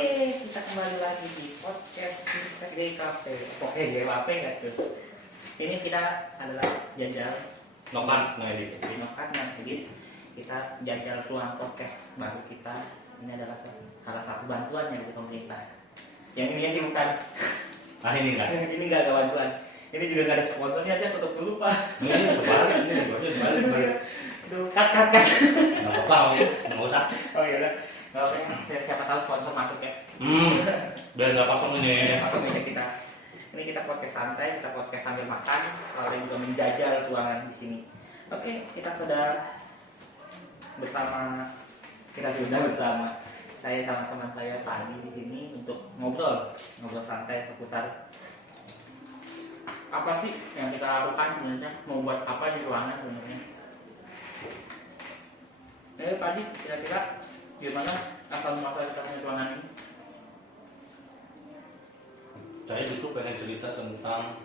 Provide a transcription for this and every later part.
Oke, kita kembali lagi di podcast Gay Cafe. Oke, Gay Cafe nggak tuh? Ini kita adalah jajal Nokat ngedit. Kita jajal ruang podcast baru kita. Ini adalah salah satu bantuan dari pemerintah. Yang ini sih bukan. Ah ini enggak. Ini nggak ada bantuan. Ini juga nggak ada sponsornya. Saya tutup dulu pak. Ini kebalik ini balik. Aduh, cut. Enggak apa-apa, enggak usah. Oh iya udah. Nggak apa-apa. Siapa tahu sponsor masuk ya. Biar enggak kosong ini. Langsung aja kita. Ini kita podcast santai, kita podcast sambil makan. Kalau juga menjajal ruangan di sini. Oke, kita sudah bersama. Saya sama teman saya Padi di sini untuk ngobrol santai seputar apa sih yang kita lakukan sebenarnya, mau buat apa di ruangan sebenarnya. Padi, kira-kira gimana asal muasal kita punya ruangan ini? Saya justru pengen cerita tentang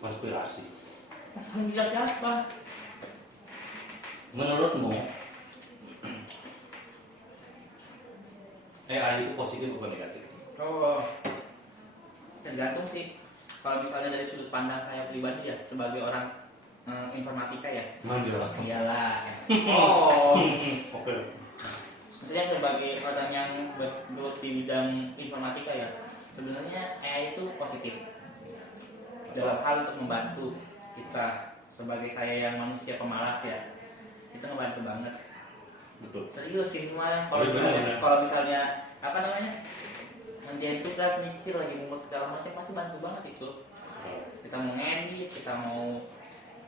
konspirasi. Lihat apa? Menurutmu AI itu positif atau negatif? Oh, tergantung sih. Kalau misalnya dari sudut pandang saya pribadi ya, sebagai orang informatika ya. Manjur. Iyalah. Oh. Oke. Maksudnya sebagai orang yang bergelut di bidang informatika ya, sebenarnya AI itu positif dalam hal untuk membantu kita. Sebagai saya yang manusia pemalas ya, itu ngebantu banget. Betul. Serius sih semua. Bener. Kalau misalnya apa namanya, ngerjain tugas, mikir lagi mulut segala macam, pasti bantu banget itu. Kita mau ngedit, kita mau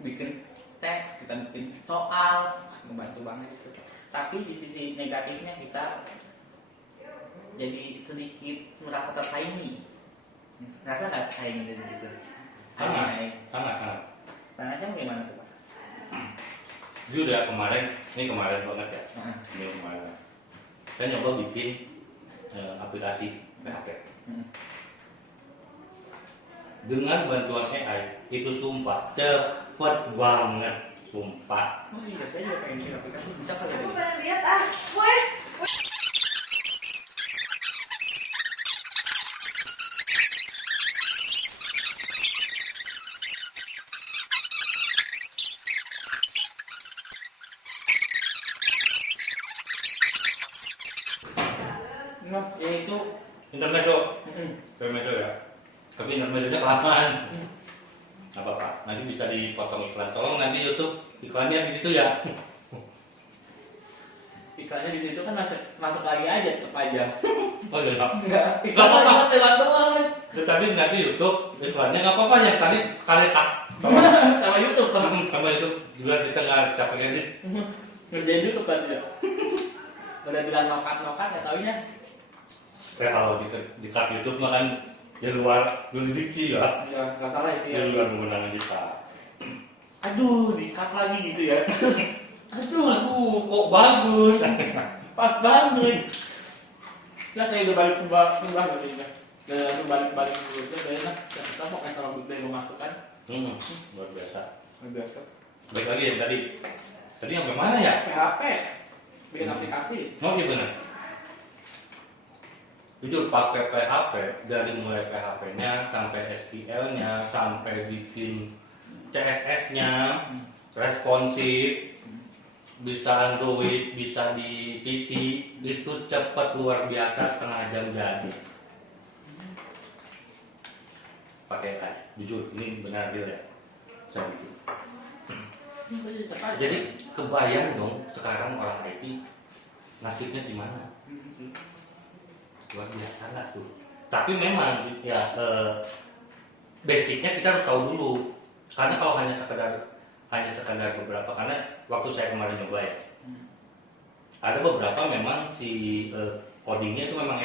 bikin teks, kita bikin soal, membantu banget itu. Tapi di sisi negatifnya kita jadi sedikit merasa tersaingi. Ngerasa nggak tersaingi gitu? Sangat. Tanya aja gimana tuh Pak? Jujur ya kemarin banget ya. Ini kemarin. Saya nyoba bikin aplikasi PHP. Dengan bantuan AI itu sumpah cepet banget, sumpah. Oh iya, saya juga pengen bikin aplikasi, bisa kali ya? Aku pengen lihat weh. Nah, ya itu. Intermezzo ya. Tapi intermezzonya kelamaan. Nggak apa-apa, nanti bisa dipotong iklan. Tolong nanti YouTube iklannya di situ ya. Iklannya di situ kan masuk lagi aja, tetap aja. Oh iya, Pak. Enggak, Nggak apa-apa. lewat doang. Tadi nanti YouTube iklannya nggak apa-apa ya. Tadi sekali tak. Sama YouTube kan. Sama YouTube juga kita nggak capek edit. Ngerjain YouTube kan ya. Udah bilang nokat ya taunya. Ya kalau di cut YouTube mah kan di luar jurisdiksi ya. Ya nggak salah sih ya. Di luar kewenangan kita. Aduh, di-cut lagi gitu ya. Aduh, kok bagus. Pas banget. Ya saya udah balik sembah gitu ya. Udah langsung balik dulu tuh udah enak. Kita pokoknya kalau butuh yang memasukkan. Luar biasa. Udah ke Baik lagi yang tadi. Tadi sampai mana ya? PHP. Bikin aplikasi. Oh iya benar. Jujur pakai PHP dari mulai PHP-nya sampai SQL-nya sampai bikin CSS-nya responsif, bisa Android, bisa di PC, itu cepat luar biasa, setengah jam jadi. Pakai AI, jujur ini benar deal ya, saya bikin. Jadi kebayang dong sekarang orang IT nasibnya gimana? Luar biasa lah tuh. Tapi memang ya basicnya kita harus tahu dulu. Karena kalau hanya sekedar beberapa, karena waktu saya kemarin nyoba ya, ada beberapa memang si codingnya itu memang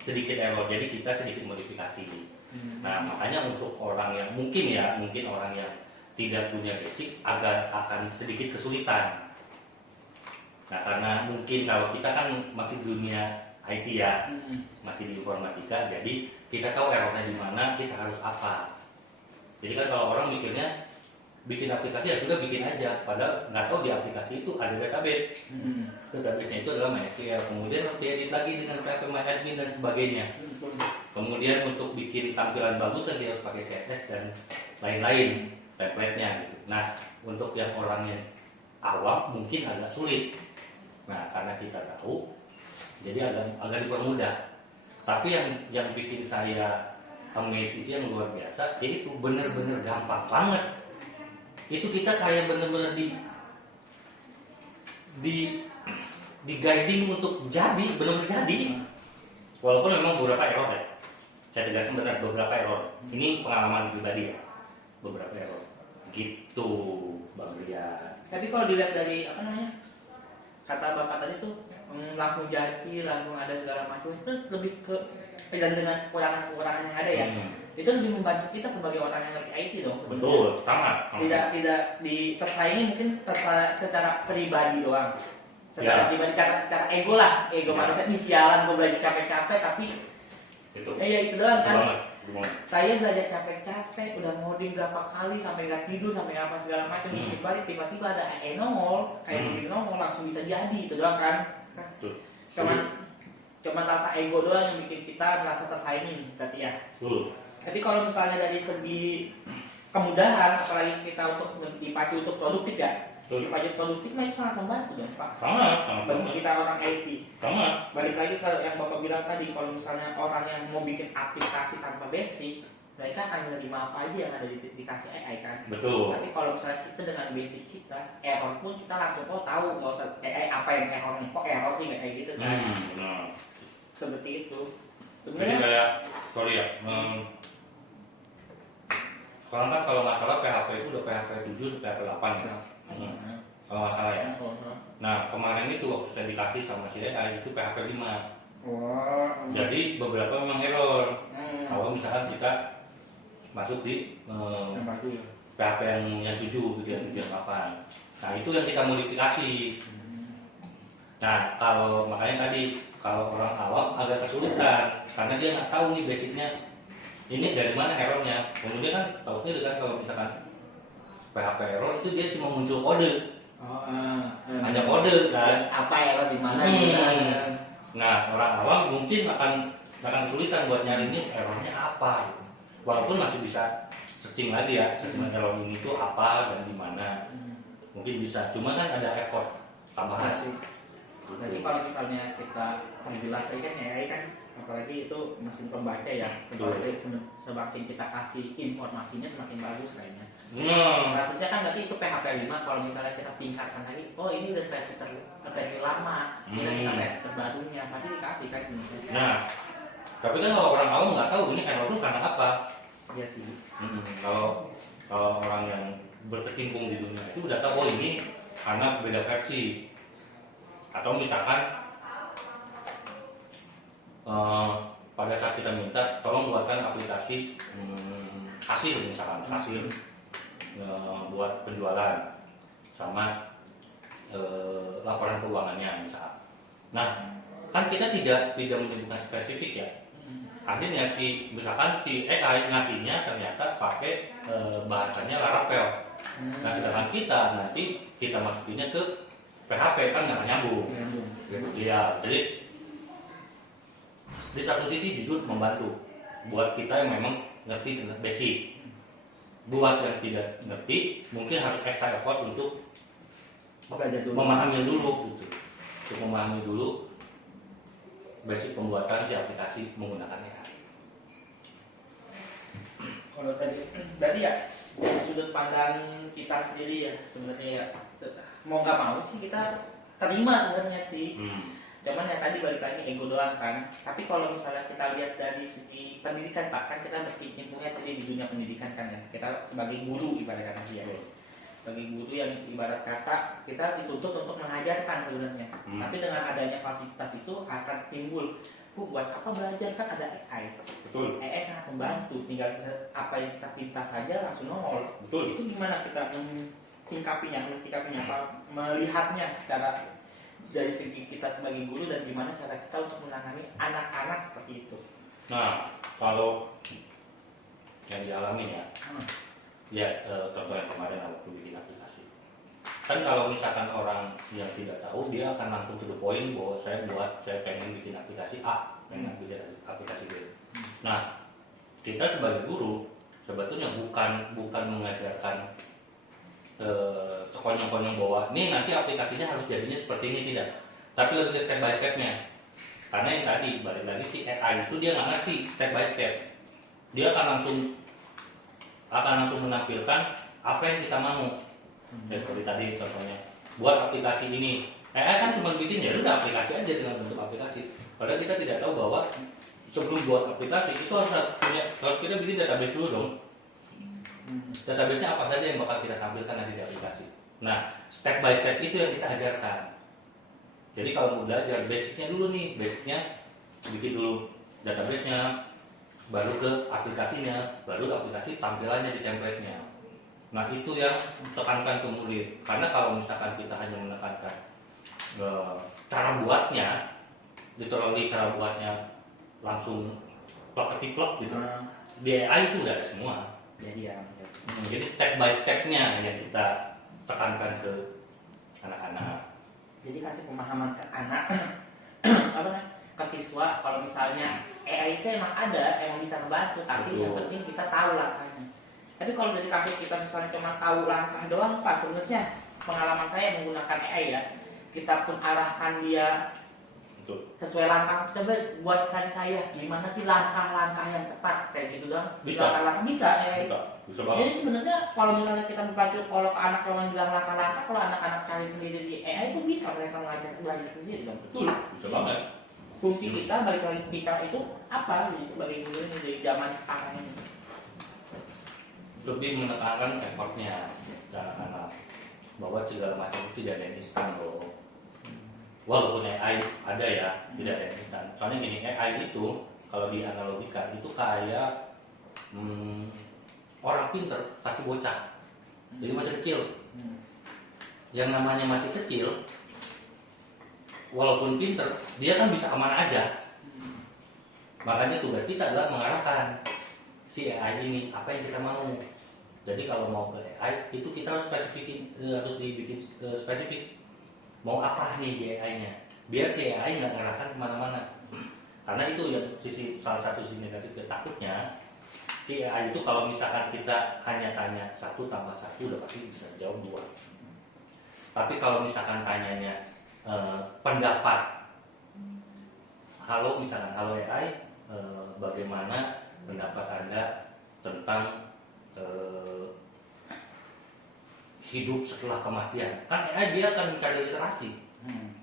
sedikit error. Jadi kita sedikit modifikasi. Nah makanya untuk orang yang mungkin orang yang tidak punya basic akan sedikit kesulitan. Nah karena mungkin kalau kita kan masih dunia IT ya, masih di informatika, jadi kita tahu errornya di mana, kita harus apa. Jadi kan kalau orang mikirnya bikin aplikasi ya sudah bikin aja, padahal nggak tahu di aplikasi itu ada database. Database-nya itu adalah MySQL, kemudian harus diedit lagi dengan PHP MyAdmin dan sebagainya. Kemudian untuk bikin tampilan bagus kan dia harus pakai CSS dan lain-lain template-nya gitu. Nah, untuk yang orangnya awam mungkin agak sulit. Nah, karena kita tahu, jadi agak dipermudah. Tapi yang bikin saya amazed itu yang luar biasa, yaitu bener-bener gampang banget. Itu kita kayak bener-bener di guiding untuk jadi, bener-bener jadi. Walaupun memang beberapa error ya. Saya tegaskan benar beberapa error. Ini pengalaman pribadi ya. Beberapa error. Gitu, Bang Rian. Tapi kalau dilihat dari apa namanya, kata bapak tadi tuh langsung jadi, langsung ada segala macam, itu lebih ke dan dengan kekurangan yang ada ya. Itu lebih membantu kita sebagai orang yang ngerti IT dong. Betul, sangat. Tidak tersaingi mungkin secara pribadi doang. Secara pribadi, secara ego lah, manusia di sialan gue belajar capek-capek tapi itu. Ya itu doang kan. Gimana? Saya belajar capek-capek, udah ngoding berapa kali sampai nggak tidur sampai apa segala macam, balik tiba-tiba ada nongol kayak begini nongol langsung bisa jadi, itu doang kan. Cuman rasa ego doang yang bikin kita merasa tersaingin berarti ya. Tapi kalau misalnya dari segi kemudahan, apalagi kita untuk dipacu untuk produktif ya, dipacu produktif mah itu sangat membantu dong Pak. Sangat. Bagi kita orang IT. Sangat. Balik lagi ke yang Bapak bilang tadi, kalau misalnya orang yang mau bikin aplikasi tanpa basic, mereka akan menerima apa aja yang ada dikasih AI kan. Betul. Tapi kalau misalnya kita dengan basic kita, error pun kita langsung tahu, nggak usah AI apa yang errornya, kok error sih kayak gitu kan. Seperti itu. Jadi Sebenarnya kayak, sorry ya, sekarang kan kalau nggak salah PHP itu udah PHP 7 PHP 8 ya. Kalau nggak salah ya. Nah kemarin itu waktu saya dikasih sama si AI itu PHP 5. Jadi beberapa memang error. Kalau misalkan kita masuk di PHP yang 7 gitu ya, 7 8. Nah itu yang kita modifikasi. Nah kalau makanya tadi kalau orang awam agak kesulitan karena dia nggak tahu nih basicnya ini dari mana errornya. Kemudian kan tahu sendiri kan kalau misalkan PHP error itu dia cuma muncul kode, hanya kode kan. apa error di mana? Nah orang awam mungkin akan kesulitan buat nyari ini errornya apa. Walaupun masih bisa searching lagi ya, searching error ini tuh apa dan di mana. Mungkin bisa, cuma kan ada effort tambahan sih. Jadi kalau misalnya kita menjelas tadi kan AI kan, apalagi itu mesin pembaca ya, semakin kita kasih informasinya semakin bagus kayaknya. Maksudnya kan berarti itu PHP 5, kalau misalnya kita tingkatkan lagi, oh ini udah versi lama, ini kita versi terbarunya, pasti dikasih kan. Nah, tapi kan kalau orang awam nggak tahu ini error itu karena apa. Iya sih. Kalau orang yang berkecimpung di dunia itu udah tahu, oh ini karena beda versi. Atau misalkan pada saat kita minta tolong buatkan aplikasi kasir, misalkan kasir buat penjualan sama laporan keuangannya misalkan. Nah kan kita tidak menyebutkan spesifik ya. Akhirnya misalkan si AI ngasihnya ternyata pakai bahasanya Laravel. Nah sedangkan kita nanti kita masukinnya ke PHP kan nggak nyambung. Ya, jadi di satu sisi jujur membantu buat kita yang memang ngerti tentang basic. Buat yang tidak ngerti mungkin harus extra effort untuk memahami dulu gitu. Untuk memahami dulu basic pembuatan si aplikasi menggunakan AI. Kalau tadi ya dari sudut pandang kita sendiri ya sebenarnya ya, mau nggak mau sih kita terima sebenarnya sih. Cuman ya tadi balik lagi ego doang kan. Tapi kalau misalnya kita lihat dari segi pendidikan Pak, kan kita berkecimpungnya tadi di dunia pendidikan kan ya. Kita sebagai guru ibarat kata sih ya. Sebagai guru yang ibarat kata kita dituntut untuk mengajarkan sebenarnya. Tapi dengan adanya fasilitas itu akan timbul, buat apa belajar, kan ada AI. Betul. AI sangat membantu, tinggal apa yang kita pinta saja langsung nongol. Betul. Itu gimana kita mensikapinya apa, melihatnya secara dari segi kita sebagai guru dan gimana cara kita untuk menangani anak-anak seperti itu. Nah, kalau yang dialami ya, lihat contoh yang kemarin waktu bikin aplikasi. Kan kalau misalkan orang yang tidak tahu, dia akan langsung to the point bahwa saya pengen bikin aplikasi A, pengen bikin aplikasi B. Nah, kita sebagai guru sebetulnya bukan mengajarkan sekonyong-konyong bahwa nih nanti aplikasinya harus jadinya seperti ini, tidak. Tapi lebih ke step by step-nya. Karena yang tadi balik lagi si AI itu dia nggak ngerti step by step. Dia akan langsung menampilkan apa yang kita mau. Ya, seperti tadi contohnya, buat aplikasi ini. AI kan cuma bikin ya udah aplikasi aja dengan bentuk aplikasi. Padahal kita tidak tahu bahwa sebelum buat aplikasi itu harus kita bikin database dulu dong. Database-nya apa saja yang bakal kita tampilkan nanti di aplikasi. Nah, step by step itu yang kita ajarkan. Jadi kalau mau belajar basicnya dulu nih, basicnya bikin dulu database-nya, baru ke aplikasinya, baru aplikasi tampilannya di template-nya. Nah itu yang tekankan ke murid. Karena kalau misalkan kita hanya menekankan cara buatnya, literally cara buatnya langsung plug ketiplok gitu, di AI itu udah ada semua. Jadi step by step-nya yang kita tekankan ke anak-anak. Jadi kasih pemahaman ke anak ke siswa kalau misalnya AI itu emang ada, emang bisa ngebantu, tapi yang penting kita tahu langkahnya. Tapi kalau dari kasus kita misalnya cuma tahu langkah doang, Pak, sebenarnya pengalaman saya menggunakan AI ya, kita pun arahkan dia sesuai langkah, coba buat saya gimana sih langkah-langkah yang tepat kayak gitu dong. Langkah-langkah bisa AI. Bisa banget. Jadi sebenarnya kalau misalnya kita membantu, kalau ke anak yang bilang langkah-langkah, kalau anak-anak cari sendiri di AI itu bisa mereka belajar sendiri dong. Betul, bisa banget. Fungsi kita balik lagi kita itu apa jadi sebagai guru ini dari zaman sekarang ini? Lebih menekankan effortnya ke anak-anak bahwa segala macam itu tidak ada yang instan loh. Walaupun AI ada ya, tidak ada yang instan. Soalnya gini, AI itu kalau dianalogikan itu kayak orang pinter tapi bocah, jadi masih kecil. Yang namanya masih kecil, walaupun pinter, dia kan bisa kemana aja. Makanya tugas kita adalah mengarahkan si AI ini apa yang kita mau. Jadi kalau mau ke AI itu kita harus dibikin spesifik. Mau apa nih di AI-nya? Biar si AI nggak ngarahkan kemana-mana. Karena itu yang salah satu sisi negatif takutnya. Si AI itu kalau misalkan kita hanya tanya 1 tambah 1 udah pasti bisa jawab 2. Tapi kalau misalkan tanyanya pendapat, halo AI, bagaimana pendapat Anda tentang hidup setelah kematian? Kan AI dia akan mencari literasi,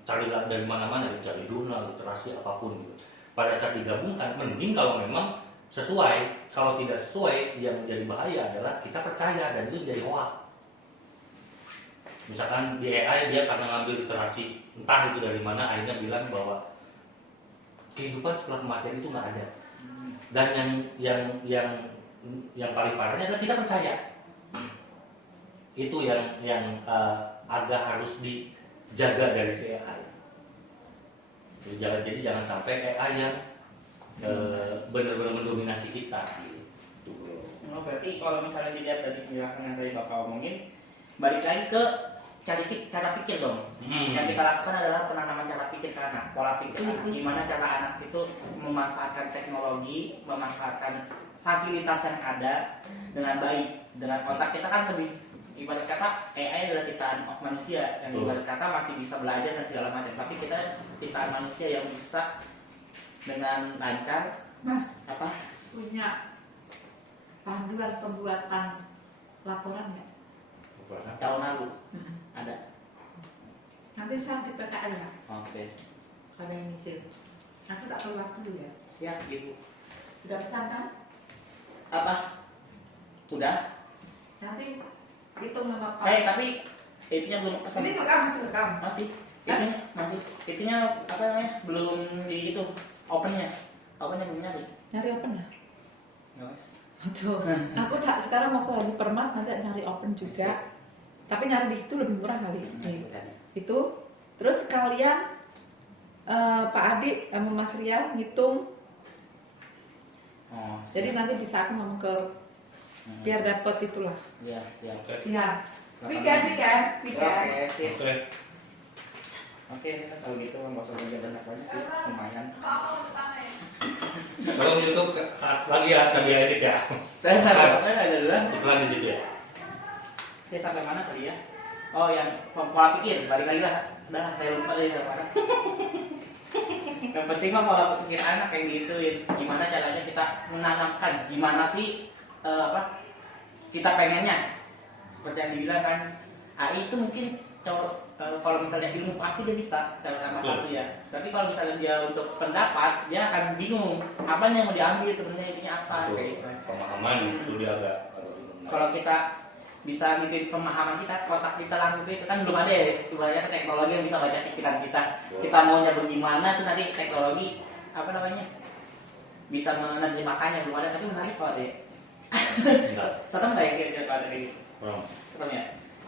cari dari mana-mana, cari jurnal, literasi apapun gitu. Pada saat digabungkan, mending kalau memang sesuai. Kalau tidak sesuai, yang menjadi bahaya adalah kita percaya dan itu jadi hoax. Misalkan di AI dia karena ngambil literasi, entah itu dari mana, akhirnya bilang bahwa kehidupan setelah kematian itu nggak ada. Dan yang paling parahnya adalah kita percaya. Itu yang agak harus dijaga dari si AI. Jadi jangan sampai AI yang benar-benar mendominasi kita. Oh, berarti kalau misalnya dilihat dari penjelasan yang tadi Bapak omongin, balik lagi ke cara pikir dong. Yang kita lakukan adalah penanaman cara pikir ke anak, pola pikir anak. Gimana cara anak itu memanfaatkan teknologi, memanfaatkan fasilitas yang ada dengan baik. Dengan otak kita kan lebih, ibarat kata AI adalah ciptaan manusia yang ibarat kata masih bisa belajar dan segala macam. Tapi kita ciptaan manusia yang bisa dengan lancar, Mas, apa? punya panduan pembuatan laporan nggak? Tahun lalu ada. Nanti saya di PKL ya, Oke. kalau yang nyicil. Aku tak keluar dulu ya. Siap Ibu. Sudah pesan kan? Apa? Udah? Nanti hitung sama Pak. Tapi itunya belum pesan. Ini masih rekam. Masih. Itunya apa namanya? Belum di itu opennya belum nyari. Nyari open ya? Guys. Aduh, aku tak sekarang mau ke Hypermart nanti nyari open juga. Tapi nyari di situ lebih murah kali. Itu. Terus kalian Pak Adi sama Mas Rian ngitung. Oh, Jadi nanti bisa aku ngomong ke biar dapat itulah. Iya, siap. Siap. Weekend. Oke, sip. Oke. Oke, kalau gitu nggak usah kerja banyak sih, lumayan. Kalau YouTube lagi ya, tadi edit ya. Saya ada dulu. Iklan di situ ya. Saya sampai mana tadi ya? Oh, yang pola pikir, balik lagi lah. Udah, saya lupa deh sampai mana. Yang penting mah pola pikir anak kayak gitu ya. Gimana caranya kita menanamkan, gimana sih kita pengennya. Seperti yang dibilang kan, AI itu mungkin kalau misalnya ilmu pasti dia bisa cara nama satu ya. Tapi kalau misalnya dia untuk pendapat, dia akan bingung apa yang mau diambil sebenarnya intinya apa kayak gitu. Pemahaman itu dia agak Kalau kita bisa ngikutin pemahaman kita, kotak kita langsung itu kan belum ada ya, sebenarnya teknologi yang bisa baca pikiran kita. Kita maunya bagaimana tuh nanti teknologi bisa menerjemahkannya, belum ada, tapi menarik kalau ada. Serem nggak ya kira-kira kalau ada kayak gitu? Serem ya.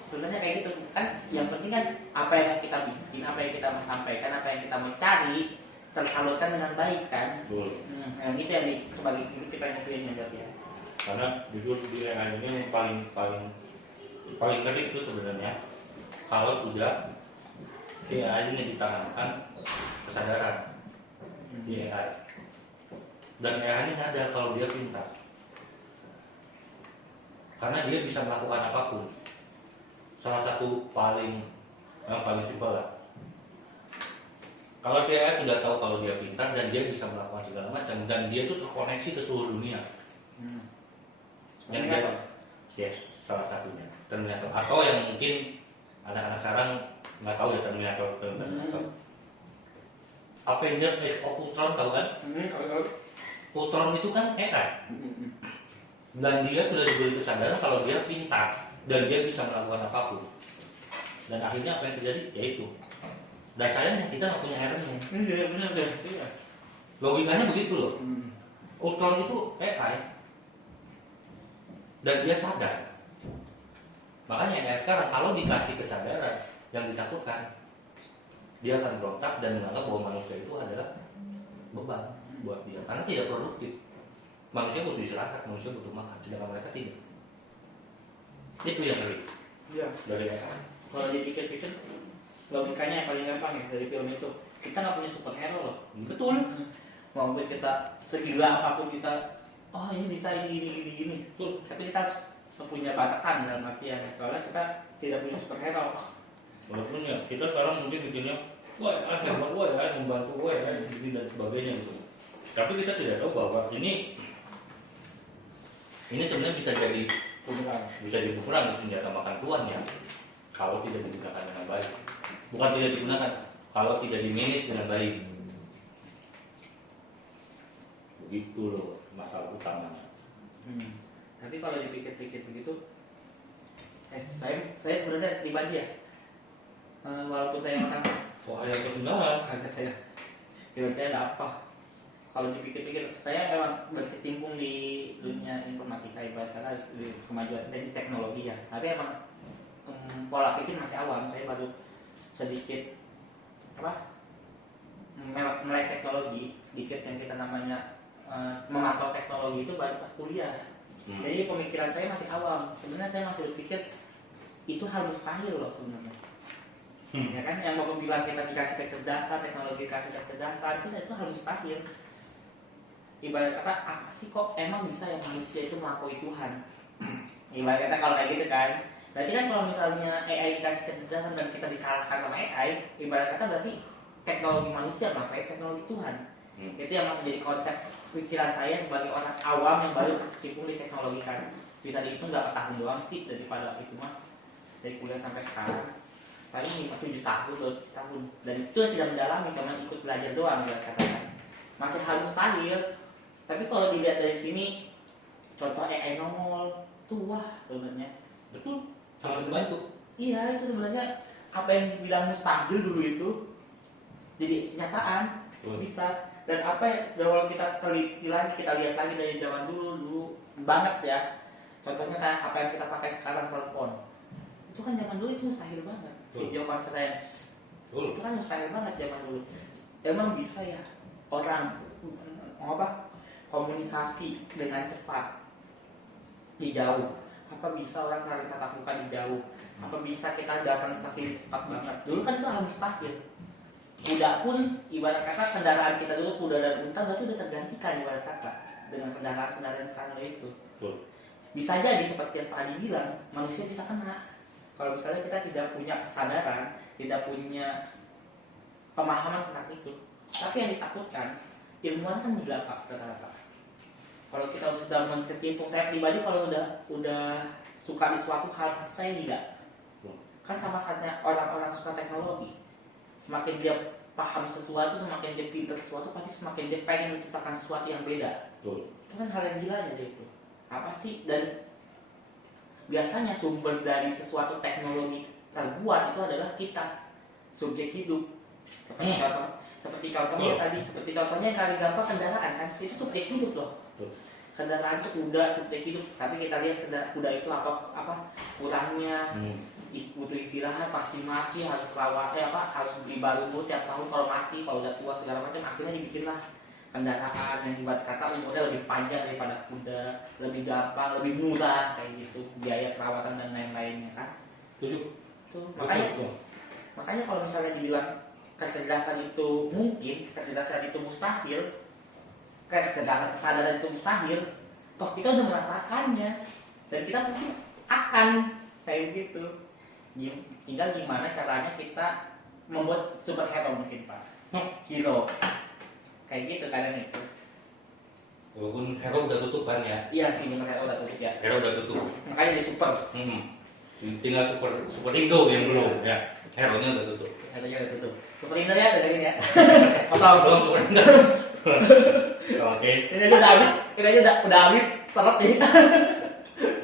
Sebenarnya kayak gitu kan, yang penting kan apa yang kita bikin, apa yang kita mau sampaikan, apa yang kita mau cari tersalurkan dengan baik kan. Yang itu yang sebagai itu kita nyupirin ya. Karena jujur di AI ini paling ngeri itu sebenarnya kalau sudah si AI ini ditanamkan kesadaran di AI, dan AI ini sadar kalau dia pintar, karena dia bisa melakukan apapun. Salah satu yang paling simpel lah, kalau si AI sudah tahu kalau dia pintar dan dia bisa melakukan segala macam, dan dia itu terkoneksi ke seluruh dunia. Yang dia, yes, salah satunya Terminator, atau yang mungkin anak-anak sekarang nggak tahu ya Terminator. Avenger Age of Ultron, tahu kan? Ultron itu kan AI, dan dia sudah diberi kesadaran kalau dia pintar dan dia bisa melakukan apapun. Dan akhirnya apa yang terjadi? Yaitu, dan sayangnya kita nggak punya Iron-nya. Iya benar. Logikanya begitu loh. Ultron itu AI dan dia sadar. Makanya AI sekarang kalau dikasih kesadaran yang ditakutkan, dia akan berontak dan menganggap bahwa manusia itu adalah beban buat dia karena tidak produktif. Manusia butuh istirahat, manusia butuh makan, sedangkan mereka tidak. Itu yang ngeri. Iya. Dari AI. Kalau dipikir-pikir, logikanya yang paling gampang ya dari film itu, kita nggak punya superhero loh. Betul. Mau kita segila apapun kita, oh ini bisa ini. Betul. Tapi kita harus punya batasan dalam artian, soalnya kita tidak punya superhero. Walaupun ya kita sekarang mungkin bikinnya, wah hebat, wah ya membantu, wah ya ini dan sebagainya gitu. Tapi kita tidak tahu bahwa ini sebenarnya bisa jadi bumerang senjata makan tuan ya, kalau tidak digunakan dengan baik. Bukan tidak digunakan, kalau tidak di-manage dengan baik. Begitu loh masalah utamanya. Tapi kalau dipikir-pikir begitu, saya sebenarnya pribadi ya, walaupun saya orang Soal yang ketinggalan, kaget saya ada apa. Kalau dipikir-pikir, saya memang berkecimpung di dunia informatika, ibaratnya di kemajuan dan teknologi ya. Tapi emang pola pikir masih awam. Saya baru sedikit melek teknologi, gadget yang kita namanya memantau teknologi itu baru pas kuliah. Jadi pemikiran saya masih awam. Sebenarnya saya masih berpikir itu hal mustahil loh sebenarnya. Ya kan, yang mau bilang kita dikasih kecerdasan, teknologi kasih kecerdasan, itu hal mustahil. Ibarat kata, apa sih kok emang bisa yang manusia itu melampaui Tuhan? Ibarat kata kalau kayak gitu kan. Berarti kan kalau misalnya AI dikasih kecerdasan dan kita dikalahkan sama AI, ibarat kata berarti teknologi manusia melampaui teknologi Tuhan. Itu yang masih jadi konsep pikiran saya sebagai orang awam yang baru berkecimpung di teknologi kan. Bisa dihitung berapa tahun doang sih daripada itu mah, dari kuliah sampai sekarang paling 7 tahun, dan itu yang tidak mendalami, cuma ikut belajar doang ya katakan. Masih hal mustahil. Tapi kalau dilihat dari sini, contoh AI nongol, tua sebenarnya. betul, sangat membantu. Iya, itu sebenarnya apa yang dibilang mustahil dulu itu jadi kenyataan. Bisa. Dan apa yang kalau kita teliti lagi, kita lihat lagi dari zaman dulu banget ya. Contohnya kayak apa yang kita pakai sekarang, telepon. Itu kan zaman dulu itu mustahil banget. Video conference. Itu kan mustahil banget zaman dulu. Emang bisa ya orang komunikasi dengan cepat. di jauh, apa bisa orang cari tatap muka di jauh, apa bisa kita datang stasiun cepat banget. Dulu kan itu hal mustahil. Kuda pun ibarat kata kendaraan kita dulu, kuda dan unta berarti udah tergantikan ibarat kata dengan kendaraan sekarang itu. Betul. Bisa jadi seperti yang Pak Adi bilang, manusia bisa kena kalau misalnya kita tidak punya kesadaran, tidak punya pemahaman tentang itu. Tapi yang ditakutkan, ilmuwan kan gila Pak rata-rata. Kalau kita sudah mencecimpung, saya pribadi kalau udah suka di suatu hal, saya gila. Kan sama halnya orang-orang suka teknologi. Semakin dia paham sesuatu, semakin dia pintar sesuatu, pasti semakin dia pengen menciptakan sesuatu yang beda. Betul. Itu kan hal yang gilanya dia itu. Apa sih? Dan biasanya sumber dari sesuatu teknologi terbuat itu adalah kita, subjek hidup. Seperti contohnya tadi, seperti contohnya yang paling gampang kendaraan kan, itu subjek hidup loh. Kendaraan itu kuda, subjek hidup. Tapi kita lihat kuda itu apa kurangnya, butuh istirahat, pasti mati, harus perawatnya harus beli baru tiap tahun kalau mati, kalau udah tua segala macam, akhirnya dibikinlah kendaraan yang ibarat kata umurnya lebih panjang daripada kuda, lebih gampang, lebih murah kayak gitu, biaya perawatan dan lain-lainnya kan. Tujuh. Tuh, makanya kalau misalnya dibilang kecerdasan itu mungkin, kecerdasan itu mustahil, kesadaran itu mustahil, toh kita udah merasakannya dan kita mungkin akan kayak gitu. Tinggal gimana caranya kita membuat superhero mungkin Pak, hero kayak gitu kadang itu. Walaupun hero udah tutup kan ya? Iya sih benar, hero udah tutup ya. Hero udah tutup. Makanya di super. Tinggal super Indo yang belum ya. Hero-nya udah tutup. Hero-nya udah tutup. Super Indo ya dengerin ya. Pasal belum super Indo. Oke. Ini aja udah habis. Ini aja udah habis. Seret nih.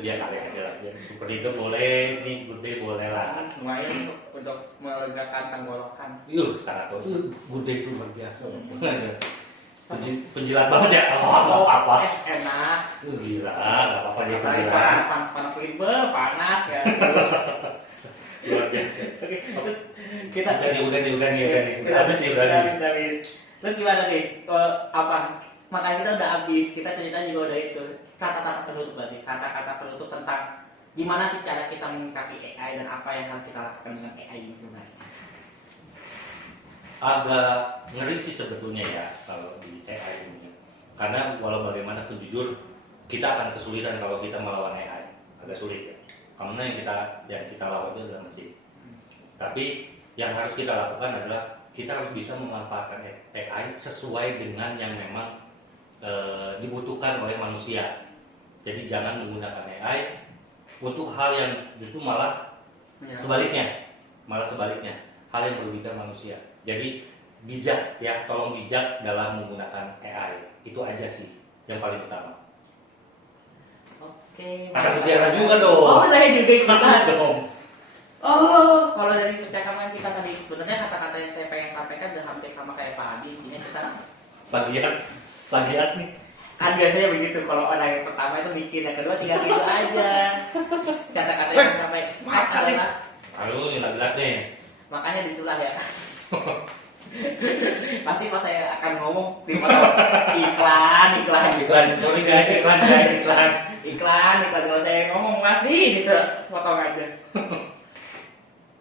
Iya kali aja lah. Super Indo boleh, nih Good Day boleh lah. Lumayan untuk melegakan tenggorokan. Sangat bagus. Good Day itu luar biasa. Penjilat banget ya. Apa? Es enak. Gila, nggak apa-apa sih Apalagi penjilat. suasana panas-panas libe, panas ya. Luar biasa. Oke, kita Udah nih. habis. Terus gimana nih? Makanya kita udah habis, kita cerita juga udah itu. Kata-kata penutup berarti, kata-kata penutup tentang gimana sih cara kita menyikapi AI dan apa yang harus kita lakukan dengan AI ini sebenarnya. Agak ngeri sih sebetulnya ya kalau di AI ini. Karena walau bagaimanapun jujur, kita akan kesulitan kalau kita melawan AI. Agak sulit ya. Karena yang kita lawan itu adalah mesin. Tapi yang harus kita lakukan adalah kita harus bisa memanfaatkan AI sesuai dengan yang memang dibutuhkan oleh manusia. Jadi jangan menggunakan AI untuk hal yang justru malah sebaliknya, hal yang merugikan manusia. Jadi bijak ya, tolong bijak dalam menggunakan AI. Itu aja sih yang paling utama. Oke. Ada mutiara juga dong. Oh, saya juga ikutan. dong. Oh, kalau dari percakapan kita tadi sebenarnya kata-kata yang saya pengen sampaikan udah hampir sama kayak Pak Adi. Intinya kita Plagiat nih. kan biasanya begitu, kalau orang yang pertama itu mikir, yang kedua tinggal gitu aja. Kata-kata yang sampai adalah Aduh, ini lagi nih. makanya disulah ya. Pasti pas saya akan ngomong dipotong iklan. Sorry guys, iklan. Kalau saya ngomong mati gitu, potong aja.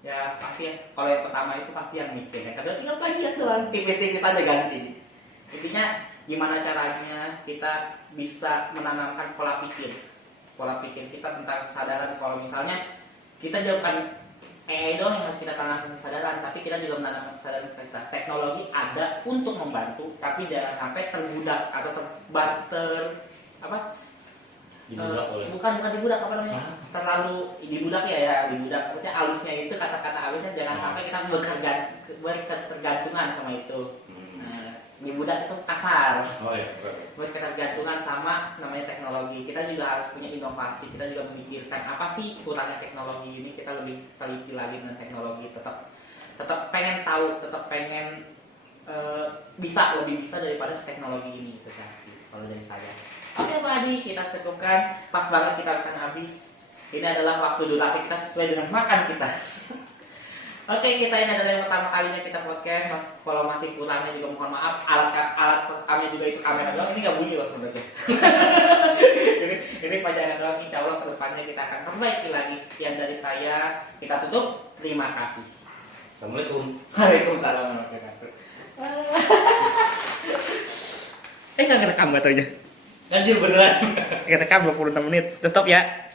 Ya pasti ya. Kalau yang pertama itu pasti yang mikir, yang kedua tinggal plagiat doang, tipis-tipis aja ganti. Intinya gimana caranya kita bisa menanamkan pola pikir kita tentang kesadaran. Kalau misalnya kita jauhkan AI doang yang harus kita tanamkan kesadaran, tapi kita juga menanamkan kesadaran kita. Teknologi ada untuk membantu, tapi jangan sampai terbudak atau bukan dibudak, apa namanya, terlalu dibudak dibudak. Maksudnya halusnya itu, kata-kata halusnya jangan sampai kita berketergantungan sama itu. Dibudak itu kasar. Berketergantungan sama namanya teknologi. Kita juga harus punya inovasi. Kita juga memikirkan apa sih kurangnya teknologi ini. Kita lebih teliti lagi dengan teknologi. Tetap pengen tahu, tetap pengen lebih bisa daripada teknologi ini. Itu kan kalau dari saya. Oke Pak Adi, kita cukupkan. Pas banget kita akan habis. Ini adalah waktu durasi kita sesuai dengan makan kita. Oke, kita ini adalah yang pertama kalinya kita podcast. Kalau masih kurangnya juga mohon maaf. Alat kami juga itu kamera doang. Ini nggak bunyi loh sebenarnya. Ini pajangan doang, insya Allah kedepannya kita akan perbaiki lagi. Sekian dari saya, kita tutup. Terima kasih. Assalamualaikum. Waalaikumsalam warahmatullahi wabarakatuh. Nggak ngerekam gak taunya? Anjir beneran. Ngerekam 26 menit. Stop ya.